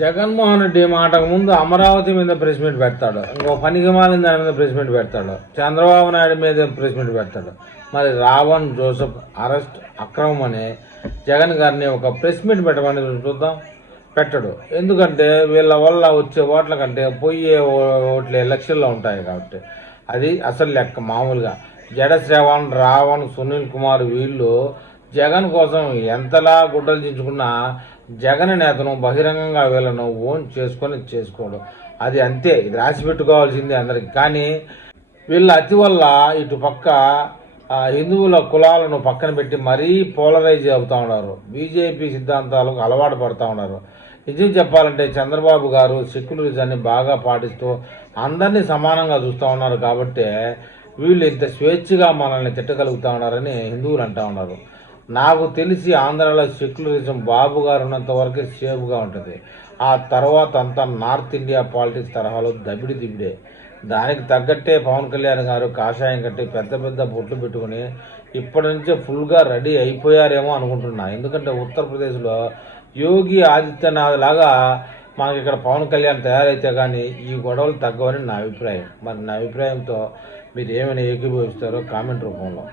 జగన్మోహన్ రెడ్డి మాటకు ముందు అమరావతి మీద ప్రెస్ మీట్ పెడతాడు, ఇంకో పనికి మాలిన దాని మీద ప్రెస్ మీట్ పెడతాడు, చంద్రబాబు నాయుడు మీద ప్రెస్ మీట్ పెడతాడు. మరి రావణ్ జోసెఫ్ అరెస్ట్ అక్రమం అని జగన్ గారిని ఒక ప్రెస్ మీట్ పెట్టమని చూద్దాం. పెట్టడు. ఎందుకంటే వీళ్ళ వల్ల వచ్చే ఓట్ల కంటే పోయే ఓట్లే లక్షల్లో ఉంటాయి కాబట్టి. అది అసలు లెక్క. మామూలుగా జడ శ్రవణ్, రావణ్, సునీల్ కుమార్ వీళ్ళు జగన్ కోసం ఎంతలా గుడ్డలు చించుకున్నా జగన్ నేతను బహిరంగంగా వీళ్ళను ఓన్ చేసుకోవడం అది అంతే. ఇది రాసి పెట్టుకోవాల్సిందే అందరికి. కానీ వీళ్ళ అతి వల్ల ఇటు పక్క హిందువుల కులాలను పక్కన పెట్టి మరీ పోలరైజ్ అవుతూ ఉన్నారు. బీజేపీ సిద్ధాంతాలకు అలవాటు పడుతూ ఉన్నారు. నిజం చెప్పాలంటే చంద్రబాబు గారు సెక్యులరిజాన్ని బాగా పాటిస్తూ అందరినీ సమానంగా చూస్తూ ఉన్నారు కాబట్టి వీళ్ళు ఇంత స్వేచ్ఛగా మనల్ని తిట్టగలుగుతూ ఉన్నారని హిందువులు అంటూ ఉన్నారు. నాకు తెలిసి ఆంధ్రాలో సెక్యులరిజం బాబు గారు ఉన్నంత వరకే సేఫ్గా ఉంటుంది. ఆ తర్వాత అంతా నార్త్ ఇండియా పాలిటిక్స్ తరహాలో దిబిడే. దానికి తగ్గట్టే పవన్ కళ్యాణ్ గారు కాషాయం కట్టి పెద్ద పెద్ద బొట్లు పెట్టుకుని ఇప్పటి నుంచే ఫుల్గా రెడీ అయిపోయారేమో అనుకుంటున్నా. ఎందుకంటే ఉత్తరప్రదేశ్లో యోగి ఆదిత్యనాథ్ లాగా మనకి ఇక్కడ పవన్ కళ్యాణ్ తయారైతే కానీ ఈ గొడవలు తగ్గవని నా అభిప్రాయం. మరి నా అభిప్రాయంతో మీరు ఏమైనా ఏకీభవిస్తారో కామెంట్ రూపంలో